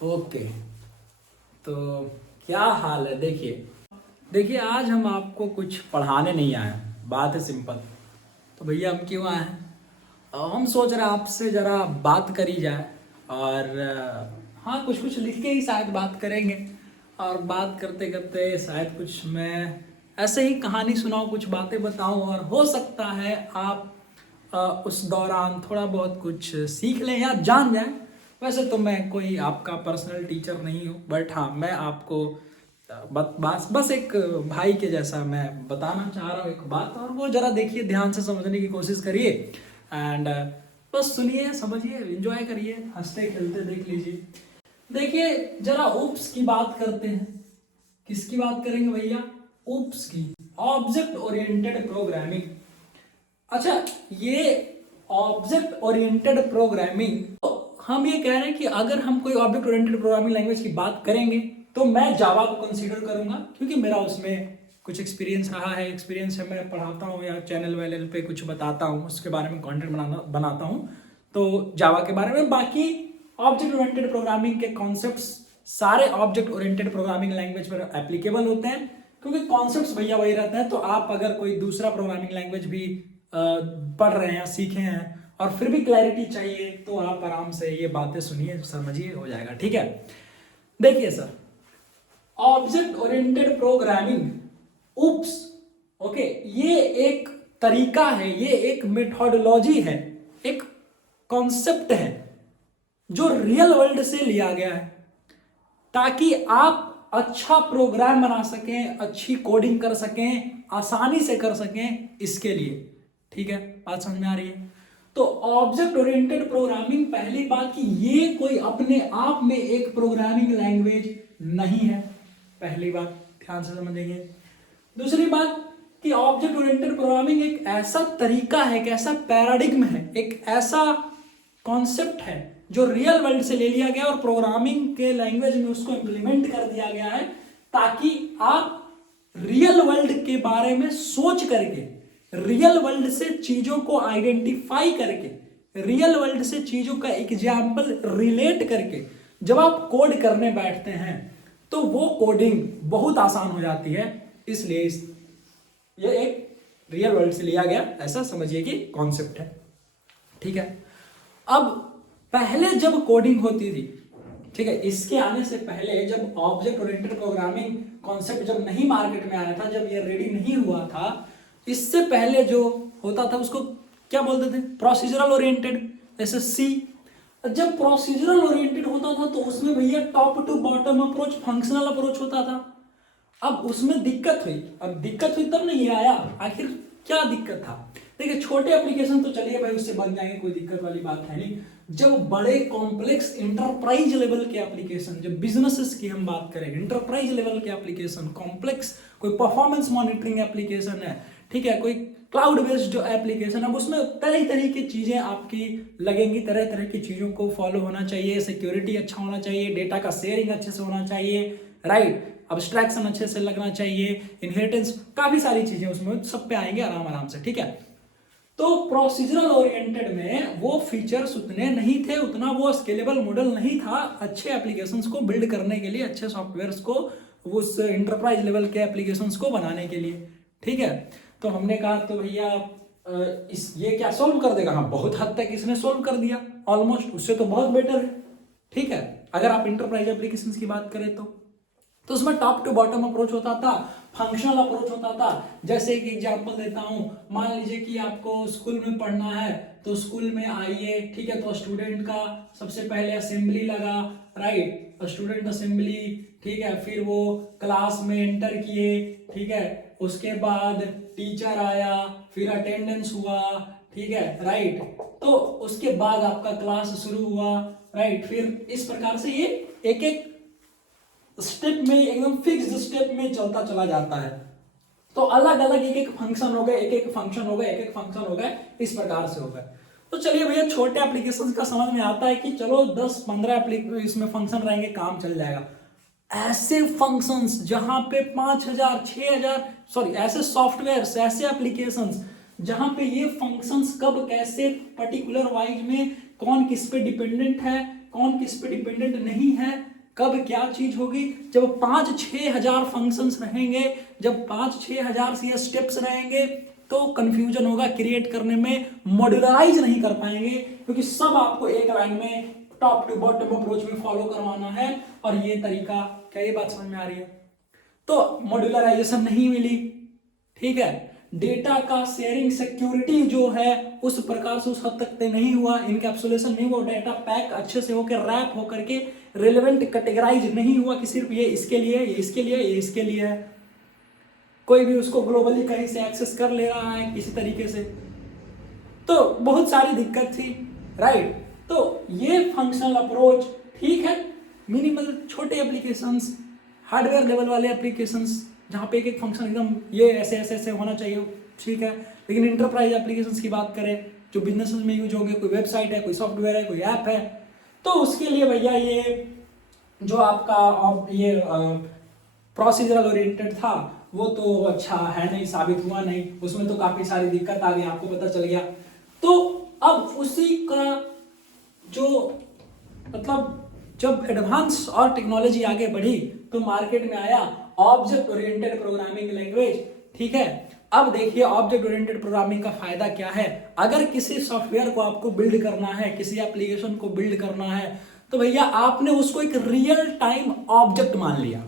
Okay, तो क्या हाल है। देखिए आज हम आपको कुछ पढ़ाने नहीं आए हैं, बात है सिंपल। तो भैया हम क्यों आए हैं? हम सोच रहे हैं आपसे ज़रा बात करी जाए। और हाँ, कुछ कुछ लिख के ही शायद बात करेंगे। और बात करते करते शायद कुछ मैं ऐसे ही कहानी सुनाऊँ, कुछ बातें बताऊँ, और हो सकता है आप उस दौरान थोड़ा बहुत कुछ सीख लें या जान जाएं। वैसे तो मैं कोई आपका पर्सनल टीचर नहीं हूँ, बट हाँ, मैं आपको बस एक भाई के जैसा मैं बताना चाह रहा हूँ एक बात, और वो ज़रा देखिए, ध्यान से समझने की कोशिश करिए। एंड बस सुनिए, समझिए, एंजॉय करिए, हंसते खेलते देख लीजिए। देखिए जरा उप्स की बात करते हैं। किसकी बात करेंगे भैया? उप्स की, ऑब्जेक्ट ओरिएंटेड प्रोग्रामिंग। अच्छा, ये ऑब्जेक्ट ओरिएंटेड प्रोग्रामिंग, तो हम ये कह रहे हैं कि अगर हम कोई ऑब्जेक्ट ओरिएंटेड प्रोग्रामिंग लैंग्वेज की बात करेंगे तो मैं जावा को कंसीडर करूंगा, क्योंकि मेरा उसमें कुछ एक्सपीरियंस रहा है। एक्सपीरियंस है, मैं पढ़ाता हूँ या चैनल वैनल पे कुछ बताता हूँ, उसके बारे में कंटेंट बनाता हूँ, तो जावा के बारे में। बाकी ऑब्जेक्ट ओरिएंटेड प्रोग्रामिंग के कॉन्सेप्ट्स सारे ऑब्जेक्ट ओरिएंटेड प्रोग्रामिंग लैंग्वेज पर एप्लीकेबल होते हैं, क्योंकि कॉन्सेप्ट्स भैया वही रहते हैं। तो आप अगर कोई दूसरा प्रोग्रामिंग लैंग्वेज भी पढ़ रहे हैं, सीखे हैं, और फिर भी क्लैरिटी चाहिए, तो आप आराम से ये बातें सुनिए, समझिए, हो जाएगा। ठीक है, देखिए सर, ऑब्जेक्ट ओरिएंटेड प्रोग्रामिंग, उप्स, ओके, ये एक तरीका है, ये एक मेथोडोलॉजी है, एक कॉन्सेप्ट है जो रियल वर्ल्ड से लिया गया है, ताकि आप अच्छा प्रोग्राम बना सकें, अच्छी कोडिंग कर सकें, आसानी से कर सकें, इसके लिए। ठीक है, बात समझ में आ रही है? तो ऑब्जेक्ट ओरिएंटेड प्रोग्रामिंग, पहली बात कि ये कोई अपने आप में एक प्रोग्रामिंग लैंग्वेज नहीं है, पहली बात ध्यान से समझेंगे। दूसरी बात कि ऑब्जेक्ट ओरिएंटेड प्रोग्रामिंग एक ऐसा तरीका है, एक ऐसा पैराडिग्म है, एक ऐसा कॉन्सेप्ट है जो रियल वर्ल्ड से ले लिया गया और प्रोग्रामिंग के लैंग्वेज में उसको इंप्लीमेंट कर दिया गया है, ताकि आप रियल वर्ल्ड के बारे में सोच करके, रियल वर्ल्ड से चीजों को आइडेंटिफाई करके, रियल वर्ल्ड से चीजों का एग्जाम्पल रिलेट करके जब आप कोड करने बैठते हैं तो वो कोडिंग बहुत आसान हो जाती है। इसलिए ये एक रियल वर्ल्ड से लिया गया, ऐसा समझिए कि कॉन्सेप्ट है। ठीक है, अब पहले जब कोडिंग होती थी, ठीक है, इसके आने से पहले जब ऑब्जेक्ट ओरिएंटेड प्रोग्रामिंग कॉन्सेप्ट जब नहीं मार्केट में आया था, जब ये रेडी नहीं हुआ था, इससे पहले जो होता था उसको क्या बोलते थे? प्रोसीजरल ओरिएंटेड, जैसे सी। जब प्रोसीजरल ओरिएंटेड होता था तो उसमें भैया top to bottom approach, functional approach होता था। अब उसमें दिक्कत हुई, अब दिक्कत हुई तब नहीं आया। आखिर क्या दिक्कत था? देखिए, छोटे एप्लीकेशन तो चलिए भाई, उससे बन जाएंगे, कोई दिक्कत वाली बात है नहीं। जब बड़े कॉम्प्लेक्स इंटरप्राइज लेवल के एप्लीकेशन, जब बिजनेसेस की हम बात करें, इंटरप्राइज लेवल के एप्लीकेशन, कॉम्प्लेक्स, कोई परफॉर्मेंस मॉनिटरिंग एप्लीकेशन है, ठीक है, कोई क्लाउड बेस्ड जो एप्लीकेशन, अब उसमें तरह तरह की चीजें आपकी लगेंगी, तरह तरह की चीजों को फॉलो होना चाहिए, सिक्योरिटी अच्छा होना चाहिए, डेटा का शेयरिंग अच्छे से होना चाहिए, राइट, अब्स्ट्रैक्शन अच्छे से लगना चाहिए, इनहेरिटेंस, काफी सारी चीजें उसमें सब पे आएंगे आराम आराम से। ठीक है, तो प्रोसीजरल ओरिएंटेड में वो फीचर्स उतने नहीं थे, उतना वो स्केलेबल मॉडल नहीं था अच्छे एप्लीकेशंस को बिल्ड करने के लिए, अच्छे सॉफ्टवेयर्स को, उस इंटरप्राइज लेवल के एप्लीकेशंस को बनाने के लिए। ठीक है, तो हमने कहा तो भैया इस ये क्या सॉल्व कर देगा? हाँ, बहुत हद तक इसने सॉल्व कर दिया, ऑलमोस्ट, उससे तो बहुत बेटर है। ठीक है, अगर आप इंटरप्राइज एप्लीकेशंस की बात करें तो उसमें टॉप टू बॉटम अप्रोच होता था, फंक्शनल अप्रोच होता था। जैसे एक एग्जांपल देता हूं, मान लीजिए कि आपको स्कूल में पढ़ना है, तो स्कूल में आइए, ठीक है, तो स्टूडेंट का सबसे पहले असेंबली लगा, राइट, स्टूडेंट असेंबली, ठीक है, फिर वो क्लास में एंटर किए, ठीक है, उसके बाद टीचर आया, फिर अटेंडेंस हुआ, ठीक है, राइट, तो उसके बाद आपका क्लास शुरू हुआ, राइट, फिर इस प्रकार से ये एक एक स्टेप में, एकदम फिक्स स्टेप में चलता चला जाता है। तो अलग अलग एक एक फंक्शन हो गए, एक एक फंक्शन हो गए, एक एक फंक्शन हो गए, इस प्रकार से हो गए। तो चलिए भैया, छोटे एप्लीकेशंस का समझ में आता है कि चलो 10-15 इसमें फंक्शन रहेंगे, काम चल जाएगा। ऐसे फंक्शंस जहां पे 5,000 6,000, सॉरी, ऐसे सॉफ्टवेयर, ऐसे एप्लीकेशंस जहां पे ये फंक्शंस कब कैसे पर्टिकुलर वाइज में कौन किस पे डिपेंडेंट है, कौन किस पे डिपेंडेंट नहीं है, कब क्या चीज होगी। जब 5-6 हजार फंक्शंस रहेंगे, जब 5-6 हजार से स्टेप्स रहेंगे तो कंफ्यूजन होगा क्रिएट करने में, मॉड्यूलराइज नहीं कर पाएंगे, क्योंकि सब आपको एक लाइन में टॉप टू बॉटम अप्रोच में फॉलो करवाना है। और ये तरीका, क्या ये बात समझ में आ रही है? तो मॉड्यूलराइजेशन नहीं मिली, ठीक है। डेटा का शेयरिंग सिक्योरिटी जो है उस प्रकार से उस हद तक नहीं हुआ, इनकैप्सुलेशन नहीं हुआ, डेटा पैक अच्छे से होकर रैप होकर के रिलेवेंट कैटेगराइज नहीं हुआ कि सिर्फ ये इसके लिए, ये इसके लिए, ये इसके लिए है। कोई भी उसको ग्लोबली कहीं से एक्सेस कर ले रहा है किसी तरीके से, तो बहुत सारी दिक्कत थी, राइट। तो ये फंक्शनल अप्रोच ठीक है, मिनिमल छोटे एप्लीकेशंस, हार्डवेयर लेवल वाले एप्लीकेशंस जहाँ पे एक एक फंक्शन एकदम ये ऐसे ऐसे ऐसे होना चाहिए, ठीक है। लेकिन इंटरप्राइज एप्लीकेशंस की बात करें जो बिजनेस में यूज होंगे, कोई वेबसाइट है, कोई सॉफ्टवेयर है, कोई ऐप है, तो उसके लिए भैया ये जो आपका ये प्रोसीजरल ओरिएंटेड था वो तो अच्छा है नहीं, साबित हुआ नहीं, उसमें तो काफी सारी दिक्कत आ गई, आपको पता चल गया। तो अब उसी का जो मतलब जब एडवांस और टेक्नोलॉजी आगे बढ़ी तो मार्केट में आया ऑब्जेक्ट ओरिएंटेड प्रोग्रामिंग लैंग्वेज, ठीक है। अब देखिए ऑब्जेक्ट ओरिएंटेड प्रोग्रामिंग का फायदा क्या है। अगर किसी सॉफ्टवेयर को आपको बिल्ड करना है, किसी एप्लीकेशन को बिल्ड करना है, तो भैया आपने उसको एक रियल टाइम ऑब्जेक्ट मान लिया।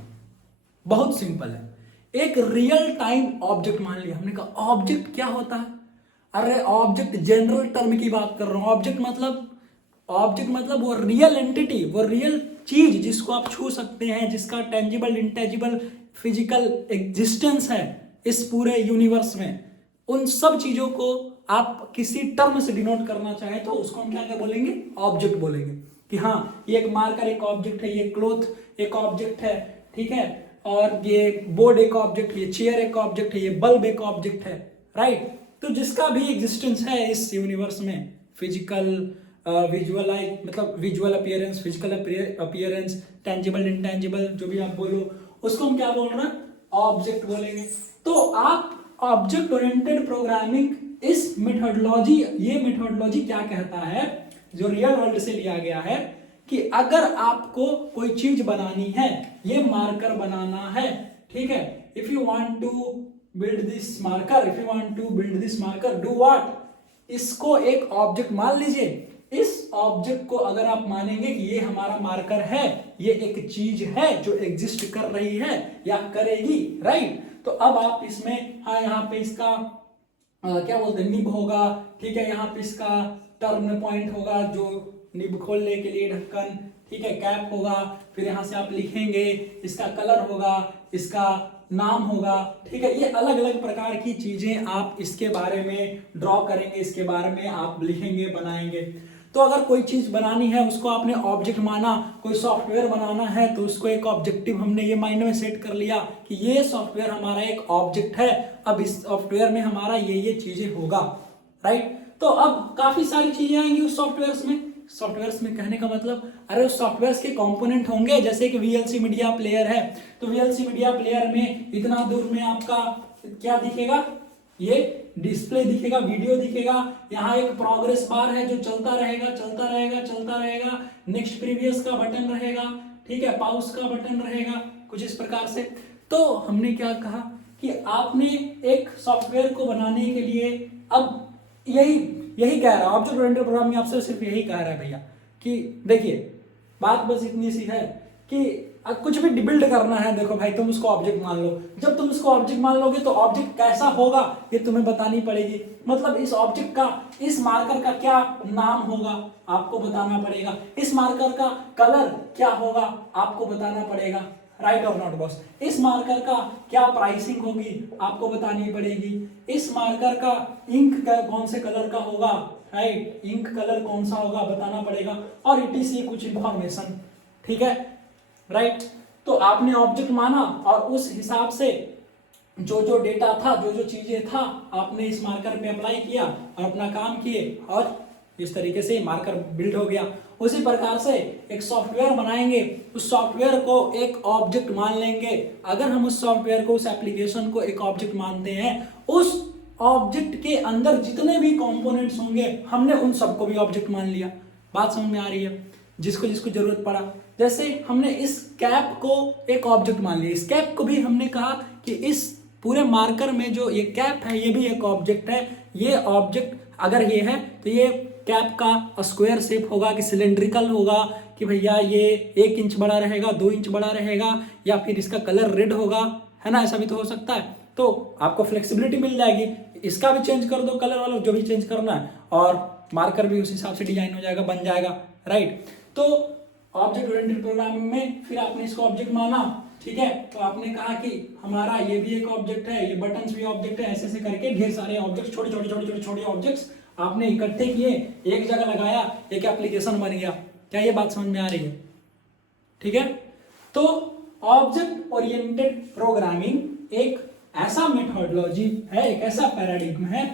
बहुत सिंपल है, एक रियल टाइम ऑब्जेक्ट मान लिया। हमने कहा ऑब्जेक्ट क्या होता है? अरे ऑब्जेक्ट जनरल टर्म की बात कर रहा हूं। ऑब्जेक्ट मतलब वो रियल एंटिटी, वो रियल चीज जिसको आप छू सकते हैं, जिसका टेंजिबल, इंटेजिबल, फिजिकल एग्जिस्टेंस है इस पूरे यूनिवर्स में। उन सब चीजों को आप किसी टर्म से डिनोट करना चाहें तो उसको हम क्या बोलेंगे? ऑब्जेक्ट बोलेंगे। कि हाँ ये एक मार्कर एक ऑब्जेक्ट है, ये क्लॉथ एक ऑब्जेक्ट है, ठीक है, और ये बोर्ड एक ऑब्जेक्ट है, ये चेयर एक ऑब्जेक्ट है, ये बल्ब एक ऑब्जेक्ट है, राइट। तो जिसका भी एग्जिस्टेंस है इस यूनिवर्स में, फिजिकल, विजुअलाइज मतलब visual appearance, physical appearance, tangible, intangible, जो भी आप बोलो उसको हम क्या बोल रहे हैं? ऑब्जेक्ट बोलेंगे। तो आप ऑब्जेक्ट ओरिएंटेड प्रोग्रामिंग इस मेथोडोलॉजी, ये मेथोडोलॉजी क्या कहता है, जो रियल वर्ल्ड से लिया गया है, कि अगर आपको कोई चीज बनानी है, ये मार्कर बनाना है, ठीक है, if you want to build this marker, if you want to build this marker, do what, इसको एक ऑब्जेक्ट मान लीजिए। इस ऑब्जेक्ट को अगर आप मानेंगे कि ये हमारा मार्कर है, ये एक चीज है जो एग्जिस्ट कर रही है या करेगी, राइट। तो अब आप इसमें, हाँ यहाँ पे इसका क्या बोलते हैं, निब होगा, ठीक है, यहाँ पे इसका टर्न पॉइंट होगा जो निब खोलने के लिए ढक्कन, ठीक है, कैप होगा, फिर यहाँ से आप लिखेंगे, इसका कलर होगा, इसका नाम होगा, ठीक है। ये अलग अलग प्रकार की चीजें आप इसके बारे में ड्रॉ करेंगे, इसके बारे में आप लिखेंगे, बनाएंगे। तो अगर कोई चीज बनानी है उसको आपने ऑब्जेक्ट माना, कोई सॉफ्टवेयर बनाना है तो उसको एक ऑब्जेक्टिव हमने ये माइंड में सेट कर लिया कि ये सॉफ्टवेयर हमारा एक ऑब्जेक्ट है, अब इस सॉफ्टवेयर में हमारा ये चीजें होगा, राइट। तो अब काफी सारी चीजें आएंगी उस सॉफ्टवेयर्स में कहने का मतलब, अरे उस सॉफ्टवेयर्स के कंपोनेंट होंगे, जैसे कि वीएलसी मीडिया प्लेयर है, तो वीएलसी मीडिया प्लेयर में इतना दूर में आपका क्या दिखेगा, ये डिस्प्ले दिखेगा, वीडियो दिखेगा, यहाँ एक प्रोग्रेस बार है जो चलता रहेगा, नेक्स्ट प्रीवियस का बटन रहेगा, ठीक है, पाउस का बटन रहेगा, कुछ इस प्रकार से। तो हमने क्या कहा कि आपने एक सॉफ्टवेयर को बनाने के लिए, अब यही कह रहा है ऑब्जेक्ट ओरिएंटेड प्रोग्रामिंग, आपसे सिर्फ यही कह रहा है भैया कि देखिए बात बस इतनी सी है कि कुछ भी बिल्ड करना है, देखो भाई तुम उसको ऑब्जेक्ट मान लो। जब तुम उसको ऑब्जेक्ट मान लोगे तो ऑब्जेक्ट कैसा होगा ये तुम्हें बतानी पड़ेगी। मतलब इस ऑब्जेक्ट का, इस मार्कर का क्या नाम होगा आपको बताना पड़ेगा, इस मार्कर का कलर क्या होगा आपको बताना पड़ेगा, राइट और नॉट बॉस। इस मार्कर का क्या प्राइसिंग होगी आपको बतानी पड़ेगी, इस मार्कर का इंक कौन से कलर का होगा, राइट, इंक कलर कौन सा होगा बताना पड़ेगा, और इटीसी कुछ इंफॉर्मेशन, ठीक है, राइट। तो आपने ऑब्जेक्ट माना और उस हिसाब से जो डेटा था, जो चीजें था, आपने इस मार्कर पे अप्लाई किया और अपना काम किए, और इस तरीके से मार्कर बिल्ड हो गया। उसी प्रकार से एक सॉफ्टवेयर बनाएंगे, उस सॉफ्टवेयर को एक ऑब्जेक्ट मान लेंगे। अगर हम उस सॉफ्टवेयर को, उस एप्लीकेशन को एक ऑब्जेक्ट मानते हैं, उस ऑब्जेक्ट के अंदर जितने भी कंपोनेंट्स होंगे हमने उन सबको भी ऑब्जेक्ट मान लिया। बात समझ में आ रही है? जिसको जिसको जरूरत पड़ा। जैसे हमने इस कैप को एक ऑब्जेक्ट मान लिया, इस कैप को भी हमने कहा कि इस पूरे मार्कर में जो ये कैप है ये भी एक ऑब्जेक्ट है। ये ऑब्जेक्ट अगर ये है तो ये कैप का स्क्वायर शेप होगा कि सिलेंड्रिकल होगा कि भैया ये 1 इंच बड़ा रहेगा, 2 इंच बड़ा रहेगा, या फिर इसका कलर रेड होगा, है ना, ऐसा भी तो हो सकता है। तो आपको फ्लेक्सिबिलिटी मिल जाएगी, इसका भी चेंज कर दो कलर वाला जो भी चेंज करना है, और मार्कर भी उस हिसाब से डिजाइन हो जाएगा, बन जाएगा, राइट। तो ऑब्जेक्ट ओरिएंटेड प्रोग्रामिंग में फिर आपने इसको ऑब्जेक्ट माना, ठीक है, तो आपने कहा कि हमारा ये भी एक ऑब्जेक्ट है, ये बटन्स भी ऑब्जेक्ट है, ऐसे ऐसे करके ढेर सारे ऑब्जेक्ट, छोटे छोटे छोटे छोटे छोटे ऑब्जेक्ट्स आपने इकट्ठे किए, एक जगह लगाया, एक एप्लीकेशन बन गया। क्या ये बात समझ में आ रही है? ठीक है। तो ऑब्जेक्ट ओरिएंटेड प्रोग्रामिंग एक ऐसा मेथोडोलॉजी है, एक ऐसा पैराडिग्म है,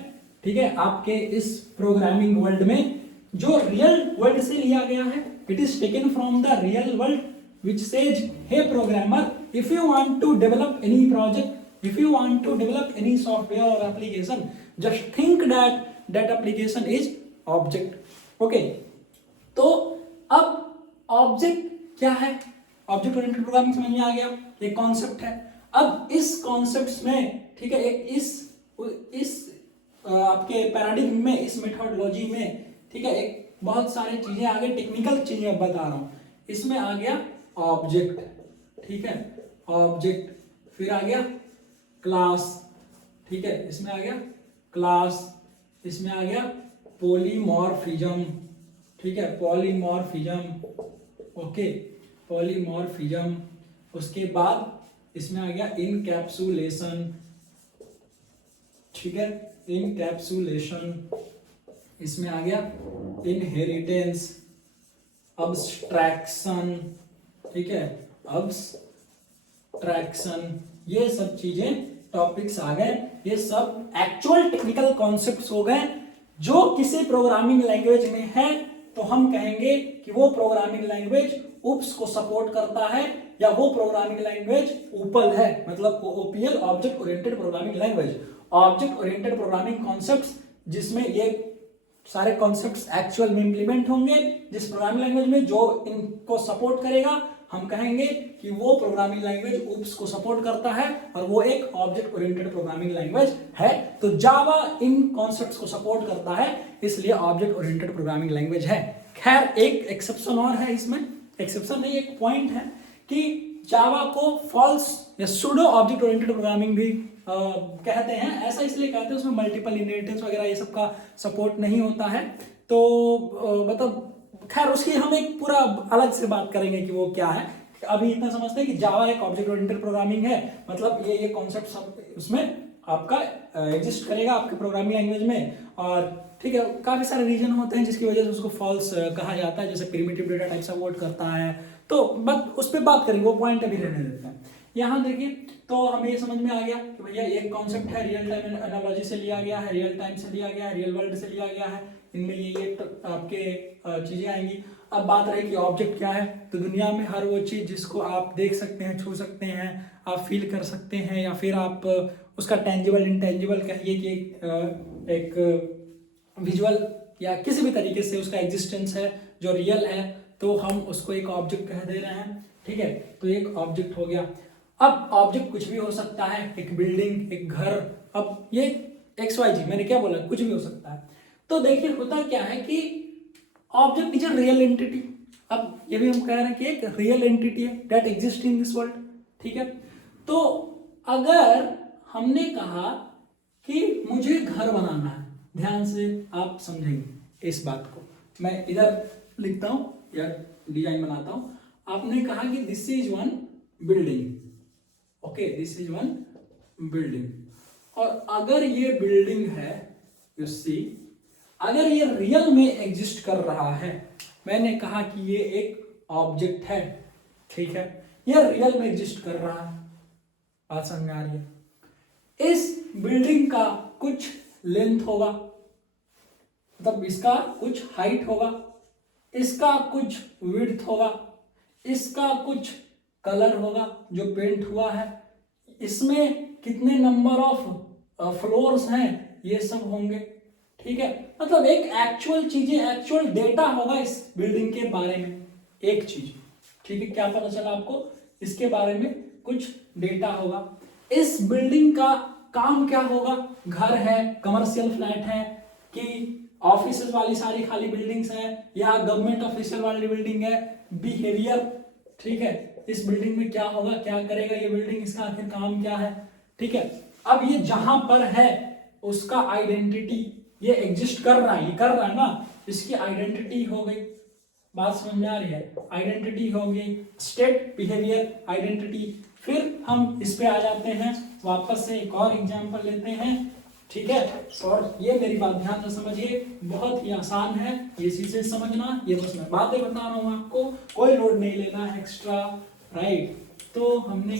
ठीक है, आपके इस प्रोग्रामिंग वर्ल्ड में जो रियल वर्ल्ड से लिया गया है। It is taken from the real world which says, hey programmer, if you want to develop any project, if you want to develop any software or application, just think that that application is object. Okay, तो अब object क्या है? Object oriented programming समझ में आ गया, एक concept है। अब इस कॉन्सेप्ट में, ठीक है, एक इस आपके पैराडिग्म में, इस मेथोडोलॉजी में, ठीक है, एक बहुत सारी चीजें आगे, टेक्निकल चीजें बता रहा हूं। इसमें आ गया ऑब्जेक्ट, ठीक है, ऑब्जेक्ट, फिर आ गया क्लास, ठीक है, इसमें आ गया क्लास, इसमें आ गया पॉलीमॉर्फिज्म, ठीक है, पॉलीमॉर्फिज्म, ओके, पॉलीमॉर्फिज्म। उसके बाद इसमें आ गया इनकैप्सुलेशन, ठीक है, इनकैप्सुलेशन। इसमें आ गया इनहेरिटेंस, अब्स्ट्रैक्शन, ठीक है, अब्स्ट्रैक्शन। ये सब चीजें टॉपिक्स आ गए, ये सब एक्चुअल टेक्निकल कॉन्सेप्ट्स हो गए जो किसी प्रोग्रामिंग लैंग्वेज में है तो हम कहेंगे कि वो प्रोग्रामिंग लैंग्वेज UPS को सपोर्ट करता है, या वो प्रोग्रामिंग लैंग्वेज UPL है, मतलब OPL, object oriented programming language. Object oriented programming concepts जिसमें ये सारे कॉन्सेप्ट्स एक्चुअल में इंप्लीमेंट होंगे, जिस प्रोग्रामिंग लैंग्वेज में जो इनको सपोर्ट करेगा हम कहेंगे कि वो प्रोग्रामिंग लैंग्वेज UPS को सपोर्ट करता है और वो एक ऑब्जेक्ट ओरिएंटेड प्रोग्रामिंग लैंग्वेज है। तो जावा इन कॉन्सेप्ट्स को सपोर्ट करता है, इसलिए ऑब्जेक्ट ओरिएंटेड प्रोग्रामिंग लैंग्वेज है। खैर एक एक्सेप्शन और है इसमें, एक्सेप्शन नहीं, एक पॉइंट है कि जावा को फॉल्स या सूडो ऑब्जेक्ट ओरिएंटेड प्रोग्रामिंग भी कहते हैं। ऐसा इसलिए कहते हैं उसमें मल्टीपल इनहेरिटेंस वगैरह ये सब का सपोर्ट नहीं होता है। तो मतलब खैर उसकी हम एक पूरा अलग से बात करेंगे कि वो क्या है। अभी इतना समझते हैं कि जावा एक ऑब्जेक्ट ओरिएंटेड प्रोग्रामिंग है, मतलब ये कॉन्सेप्ट सब उसमें आपका एग्जिस्ट करेगा आपके प्रोग्रामिंग लैंग्वेज में। और ठीक है, काफी सारे रीजन होते हैं जिसकी वजह से उसको फॉल्स कहा जाता है, जैसे प्रिमिटिव डेटा टाइप सपोर्ट करता है, तो बस उस पर बात करेंगे, वो पॉइंट अभी रहने देते हैं। यहाँ देखिए, तो हमें ये समझ में आ गया कि भैया एक कॉन्सेप्ट है, रियल टाइम एनालॉजी से लिया गया है, रियल टाइम से लिया गया है, रियल वर्ल्ड से लिया गया है, इनमें ये आपके चीजें आएंगी। अब बात रही कि ऑब्जेक्ट क्या है, तो दुनिया में हर वो चीज जिसको आप देख सकते हैं, छू सकते हैं, आप फील कर सकते हैं, या फिर आप उसका टेंजिबल इंटेंजिबल कहिए कि एक विजुअल या किसी भी तरीके से उसका एग्जिस्टेंस है जो रियल है, तो हम उसको एक ऑब्जेक्ट कह दे रहे हैं। ठीक है, तो एक ऑब्जेक्ट हो गया। अब ऑब्जेक्ट कुछ भी हो सकता है, एक बिल्डिंग, एक घर, अब ये XYZ मैंने क्या बोला, कुछ भी हो सकता है। तो देखिए होता क्या है कि object is a real entity. अब ये भी हम कह रहे हैं कि एक रियल एंटिटी है that exist in this world. ठीक है, तो अगर हमने कहा कि मुझे घर बनाना है, ध्यान से आप समझेंगे इस बात को, मैं इधर लिखता हूं या डिजाइन बनाता हूं। आपने कहा कि this is one building, okay, this is one building, और अगर ये बिल्डिंग है, यू सी, अगर ये रियल में एग्जिस्ट कर रहा है, मैंने कहा कि ये एक ऑब्जेक्ट है, ठीक है, ये रियल में एग्जिस्ट कर रहा है, बात समझ में आ रही है। इस बिल्डिंग का कुछ लेंथ होगा, मतलब इसका कुछ हाइट होगा, इसका कुछ विड्थ होगा, इसका कुछ कलर होगा जो पेंट हुआ है, इसमें कितने नंबर ऑफ फ्लोर्स हैं, ये सब होंगे। ठीक है, मतलब एक एक्चुअल चीजें, एक्चुअल डेटा होगा इस बिल्डिंग के बारे में। एक चीज, ठीक है। क्या पता चला आपको? इसके बारे में कुछ डेटा होगा। इस बिल्डिंग का काम क्या होगा? घर है, कमर्शियल फ्लैट है, कि ऑफिस वाली सारी खाली बिल्डिंग्स हैं, या गवर्नमेंट ऑफिशियल वाली बिल्डिंग है। बिहेवियर, ठीक है, इस बिल्डिंग में क्या होगा, क्या करेगा ये बिल्डिंग, इसका आखिर काम क्या है, ठीक है। अब ये जहां पर है उसका आइडेंटिटी, ये एग्जिस्ट कर रहा है, ये कर रहा है ना, इसकी आइडेंटिटी हो गई। बात समझ में आ रही है? आइडेंटिटी हो गई, स्टेट, बिहेवियर, आइडेंटिटी। फिर हम इस पे आ जाते हैं, वापस से एक और एग्जांपल लेते हैं, ठीक है। और ये मेरी बात ध्यान से समझिए, बहुत ही आसान है इसी से समझना। ये बस मैं बातें बता रहा हूँ आपको, कोई लोड नहीं लेना है एक्स्ट्रा, राइट। तो हमने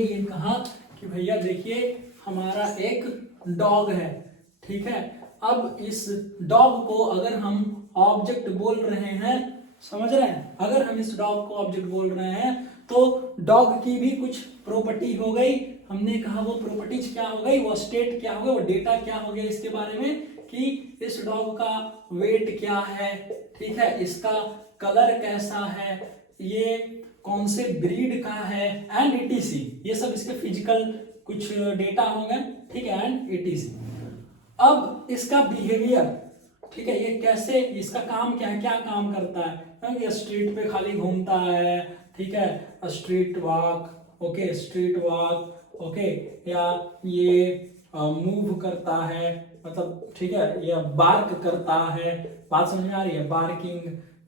ये कहा कि भैया देखिए हमारा एक डॉग है, ठीक है। अब इस डॉग को अगर हम ऑब्जेक्ट बोल रहे हैं, समझ रहे हैं, अगर हम इस डॉग को ऑब्जेक्ट बोल रहे हैं तो डॉग की भी कुछ प्रॉपर्टी हो गई। हमने कहा वो प्रॉपर्टीज क्या हो गई, वो स्टेट क्या हो गया, वो डेटा क्या हो गया इसके बारे में, कि इस डॉग का वेट क्या है, ठीक है, इसका कलर कैसा है, ये कौन से ब्रीड का है, एंड इटीसी। ये सब इसके फिजिकल कुछ डेटा होंगे, ठीक है, एंड इटीसी। अब इसका बिहेवियर, ठीक है, ये कैसे, इसका काम क्या है, क्या काम करता है, ये स्ट्रीट पे खाली घूमता है, ठीक है, street walk, okay, street walk, okay, या ये मूव करता है, मतलब, ठीक है, ये बार्क करता है, बात समझ में आ रही है, बार्किंग,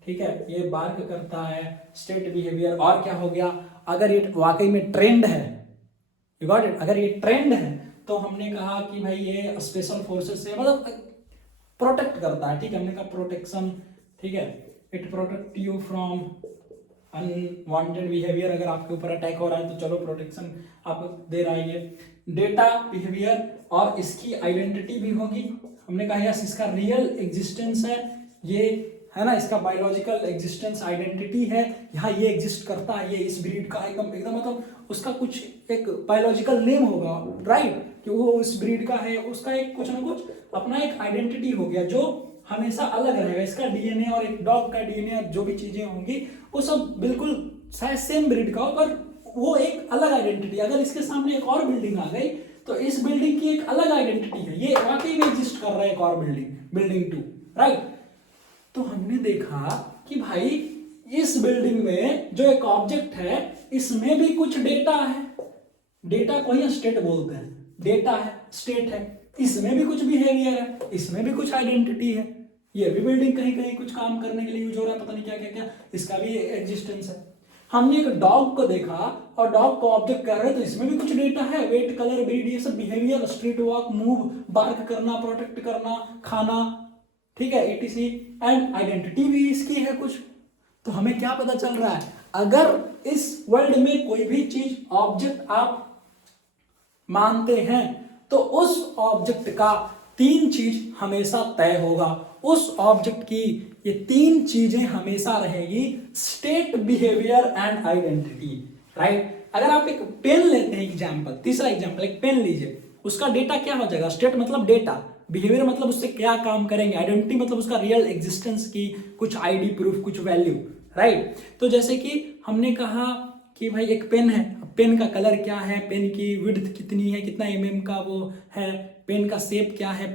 ठीक है, ये बार्क करता है, स्टेट बिहेवियर। और क्या हो गया, अगर ये वाकई में ट्रेंड है, यू गॉट इट, अगर ये ट्रेंड है तो हमने कहा कि भाई ये स्पेशल फोर्सेस से मतलब प्रोटेक्ट करता है, ठीक है, हमने कहा प्रोटेक्शन, ठीक है, it protect you from unwanted behaviour. अगर आपके ऊपर अटैक हो रहा है तो चलो प्रोटेक्शन आपको दे रहा है ये। डेटा, बिहेवियर, और इसकी आइडेंटिटी भी होगी। हमने कहा यस, इसका रियल एग्जिस्टेंस है, ये है ना, इसका बायोलॉजिकल एग्जिस्टेंस, आइडेंटिटी है, यहाँ ये एग्जिस्ट करता है, ये इस ब्रीड का एकदम एकदम मतलब उसका कुछ एक बायोलॉजिकल नेम होगा, राइट, कि वो उस ब्रीड का है, उसका एक कुछ ना कुछ अपना एक आइडेंटिटी हो गया जो हमेशा अलग रहेगा। इसका डीएनए और एक डॉग का डीएनए, जो भी चीजें होंगी वो सब बिल्कुल शायद सेम ब्रीड का हो, पर वो एक अलग आइडेंटिटी। अगर इसके सामने एक और बिल्डिंग आ गई तो इस बिल्डिंग की एक अलग आइडेंटिटी है, ये वाकई में एग्जिस्ट कर रहा है एक और बिल्डिंग 2, राइट। तो हमने देखा कि भाई इस बिल्डिंग में जो एक ऑब्जेक्ट है इसमें भी कुछ डेटा है, डेटा को ही स्टेट बोलते हैं, डेटा है, स्टेट है, इसमें भी कुछ बिहेवियर है, इसमें भी कुछ आइडेंटिटी है, ये भी बिल्डिंग कहीं कहीं कुछ काम करने के लिए यूज हो रहा है, पता नहीं क्या क्या क्या, इसका भी एग्जिस्टेंस है। हमने एक डॉग को देखा और डॉग को ऑब्जेक्ट कर रहे हैं तो इसमें भी कुछ डेटा है, वेट, कलर, ब्रीड, ये सब behaviour, street walk, move, bark करना, प्रोटेक्ट करना, खाना, ठीक है, ईटीसी, एंड आइडेंटिटी भी इसकी है कुछ। तो हमें क्या पता चल रहा है, अगर इस वर्ल्ड में कोई भी चीज ऑब्जेक्ट आप मानते हैं तो उस ऑब्जेक्ट का 3 चीज हमेशा तय होगा, उस ऑब्जेक्ट की ये 3 चीजें हमेशा रहेगी, state, behaviour and identity, right. अगर आप एक पेन लेते हैं एग्जांपल, तीसरा एग्जांपल, एक पेन लीजिए, उसका डेटा क्या हो जाएगा, स्टेट मतलब डेटा, बिहेवियर मतलब उससे क्या काम करेंगे, आइडेंटिटी मतलब उसका रियल एग्जिस्टेंस की कुछ आईडी प्रूफ, कुछ वैल्यू, राइट। तो जैसे कि हमने कहा कि भाई एक पेन है, पेन का कलर क्या है, पेन की विड्थ कितनी है, कितना एमएम का वो है, पेन का शेप क्या है,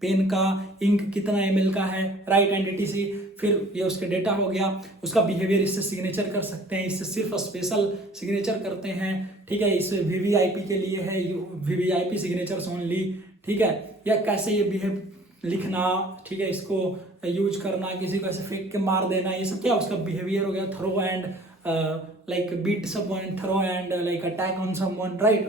पेन का इंक कितना एमएल का है, राइट, एंड ईटीसी। फिर ये उसके डेटा हो गया, उसका बिहेवियर, इससे सिग्नेचर कर सकते हैं, इससे सिर्फ स्पेशल सिग्नेचर करते हैं, ठीक है, इससे वीवीआईपी के लिए है, वीवीआईपी सिग्नेचर्स ओनली, ठीक है, या कैसे ये बिहेव लिखना, ठीक है, इसको यूज करना, किसी को ऐसे फेंक के मार देना, ये सब क्या उसका बिहेवियर हो गया, throw and like beat someone, throw and like attack on someone, right,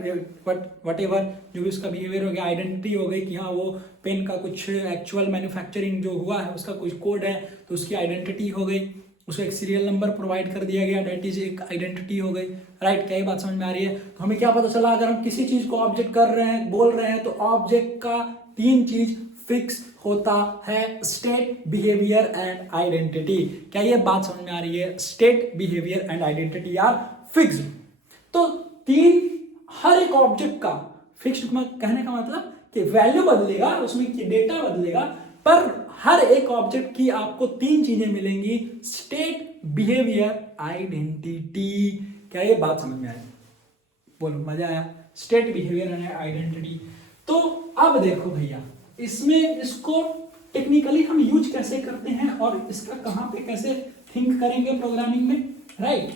whatever जो भी उसका बिहेवियर हो गया, आइडेंटिटी हो गई कि हाँ वो पेन का कुछ एक्चुअल मैन्युफैक्चरिंग जो हुआ है उसका कुछ कोड है तो उसकी आइडेंटिटी हो गई, उसको एक सीरियल नंबर प्रोवाइड कर दिया गया, डेट इज एक आइडेंटिटी हो गई, राइट। क्या ये बात समझ में आ रही है? तो हमें क्या पता चला, अगर हम किसी चीज को ऑब्जेक्ट कर रहे हैं, बोल रहे हैं, तो ऑब्जेक्ट का 3 चीज फिक्स होता है, स्टेट, बिहेवियर एंड आइडेंटिटी। क्या ये बात समझ में आ रही है? State, behaviour and identity are fixed. तो 3 हर एक ऑब्जेक्ट का फिक्स्ड कहने का मतलब कि वैल्यू बदलेगा, उसमें डेटा बदलेगा, पर हर एक ऑब्जेक्ट की आपको 3 चीजें मिलेंगी, स्टेट, बिहेवियर, आइडेंटिटी। क्या ये बात समझ में आई? बोलो, मजा आया? State, behaviour and identity. तो अब देखो भैया, इसमें इसको टेक्निकली हम यूज कैसे करते हैं और इसका कहां पे कैसे थिंक करेंगे प्रोग्रामिंग में, राइट?